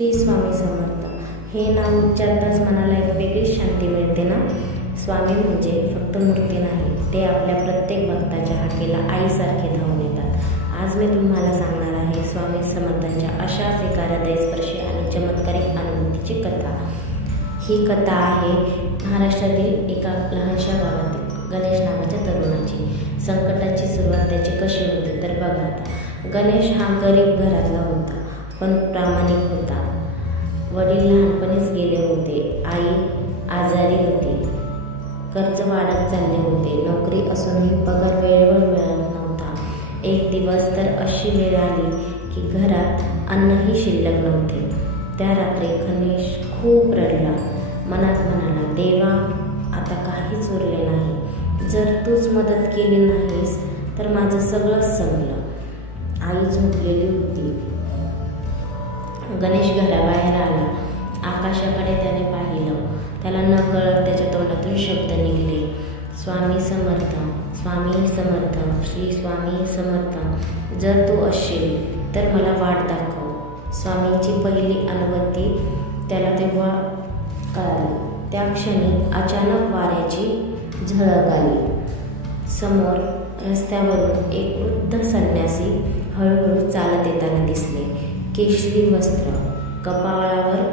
श्री स्वामी समर्थ. हे नाव उच्चारताच मनाला एक वेगळीच शांती मिळते ना? स्वामी म्हणजे फक्त मूर्ती नाही ते आपल्या प्रत्येक भक्ताच्या हाकेला आईसारखे धावून येतात. आज मी तुम्हाला सांगणार आहे स्वामी समर्थांच्या अशाच एका हृदयस्पर्शी आणि चमत्कारिक अनुभूतीची कथा. ही कथा आहे महाराष्ट्रातील एका लहानशा गावातील गणेश नावाच्या तरुणाची. संकटाची सुरुवात त्याची कशी होते तर बघा गणेश हा गरीब घरातला होता. वाढत चालले होते. नोकरी असूनही पगार वेळेवर मिळत नव्हता. एक दिवस तर अशी वेळ आली की घरात अन्नही शिल्लक नव्हते. त्या रात्री गणेश खूप रडला. मनात म्हणाला देवा आता काहीच उरले नाही. जर तूच मदत केली नाहीस तर माझं सगळंच संपलं. आई झोपलेली होती. गणेश घराबाहेर आला. आकाशाकडे त्याने पाहिलं. त्याला न कळत त्याच्या तोंडातून शब्द निघले. स्वामी समर्थ स्वामी समर्थ श्री स्वामी समर्थ जर तू असेल तर मला वाट दाखव. स्वामींची पहिली अनुभूती त्याला तेव्हा कळाली. त्या क्षणी अचानक वाऱ्याची झळक आली. समोर रस्त्यावरून एक वृद्ध संन्यासी हळूहळू चालत येताना दिसले. केशरी वस्त्र कपाळावर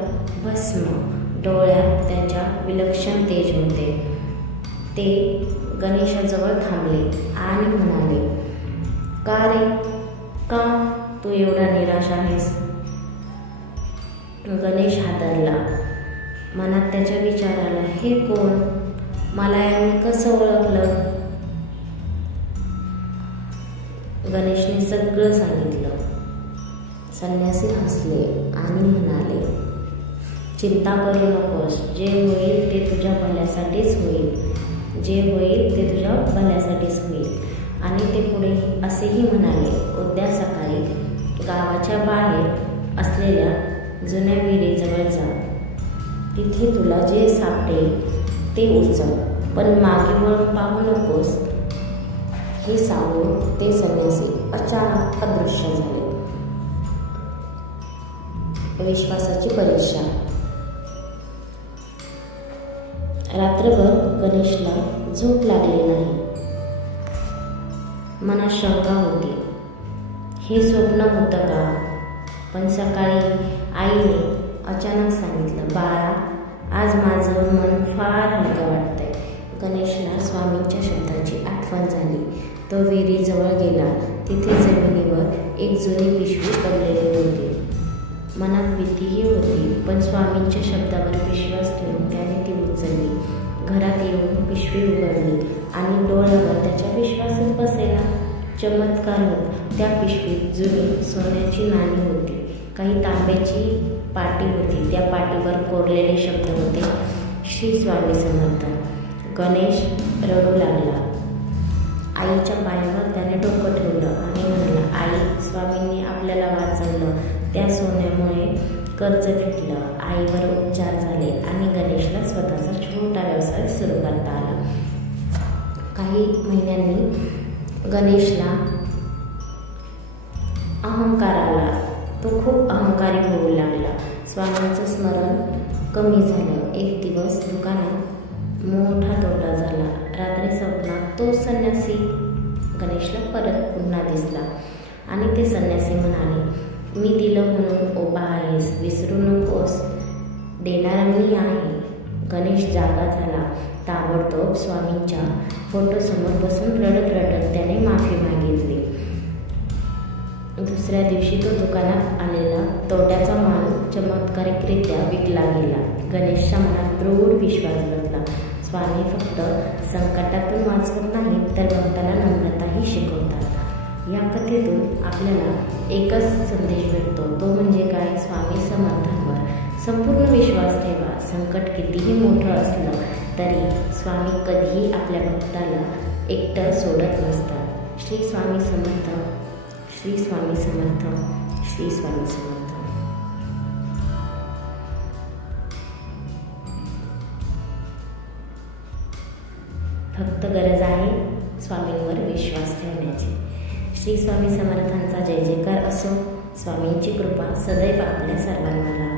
भस्म डोळ्यात त्यांच्या विलक्षण तेज होते. ते गणेशाजवळ थांबले आणि म्हणाले का रे? का तू एवढा निराश आहेस? गणेश हादरला. मनात त्याच्या विचार आला हे कोण? मला यांनी कसं ओळखलं? गणेशने सगळं सांगितलं. संन्यासी हसले आणि म्हणाले चिंता करू नकोस. जे होईल ते तुझ्या भल्यासाठीच होईल. जे होईल ते तुझ्या भल्यासाठीच होईल. आणि ते पुढे असेही म्हणाले उद्या सकाळी गावाच्या बाहेर असलेल्या जुन्या विहिरीजवळ जा. तिथे तुला जे सापडेल ते उचल. पण मागे वळून पाहू नकोस. हे सांगून ते संन्यासी अचानक अदृश्य झाले. विश्वासाची परीक्षा. रात्रभर गणेशला झोप लागली नाही. मनात शंका होती. हे स्वप्न होतं का? पण सकाळी आईने अचानक सांगितलं बाळा आज माझं मन फार हलकं वाटतंय. गणेशला स्वामींच्या शब्दाची आठवण झाली. तो विहिरीजवळ गेला. तिथे जमिनीवर एक जुनी पिशवी पडलेली होती. मनात भीतीही होती पण स्वामींच्या शब्दावर विश्वास ठेवला. घरात येऊन पिशवी उघडली आणि डोळ्यावर त्याच्या विश्वासच बसेला चमत्कार होत त्या पिशवीत जुनी सोन्याची नाणी होती काही तांब्याची पाटी होती त्या पाटीवर कोरलेले शब्द होते श्री स्वामी समर्थ. गणेश रडू लागला. आईच्या पायावर त्याने डोकं ठेवलं आणि म्हणलं आई स्वामींनी आपल्याला वाचवलं. त्या सोन्यामुळे कर्ज फिटलं आईवर उपचार झाले आणि गणेशला स्वतःचा छोटा व्यवसाय सुरू करता आला. काही महिन्यांनी गणेशला अहंकार आला तो खूप अहंकारी होऊ लागला. स्वामींचं स्मरण कमी झालं. एक दिवस दुकानात मोठा तोटा झाला. रात्री स्वप्नात तो संन्यासी गणेशला परत पुन्हा दिसला आणि ते संन्यासी म्हणाले मी दिलं म्हणून ओबा आहेस विसरू नकोस. देणारा मी आहे. गणेश जागा झाला. ताबडतोब स्वामींच्या फोटोसमोर बसून रडत रडत त्याने माफी मागितली. दुसऱ्या दिवशी तो दुकानात आलेला तोट्याचा माल चमत्कारिकरित्या विकला गेला. गणेशच्या मनात दृढ विश्वास बसला. स्वामी फक्त संकटातून वाचवत नाही तर भक्ताला नम्रताही शिकवतात. या कथेतून आपल्याला एकच संदेश भेटतो. तो म्हणजे काय? स्वामी समर्थांवर. संपूर्ण विश्वास ठेवा. संकट कितीही मोठं असलं तरी स्वामी कधीही आपल्या भक्ताला एकटं सोडत नसतात. श्री स्वामी समर्थ. श्री स्वामी समर्थ. श्री स्वामी समर्थ. फक्त गरज आहे स्वामींवर विश्वास ठेवण्याची. श्री स्वामी समर्थांचा जय जयकार असो. स्वामींची कृपा सदैव आपल्या सर्वांवर राहो.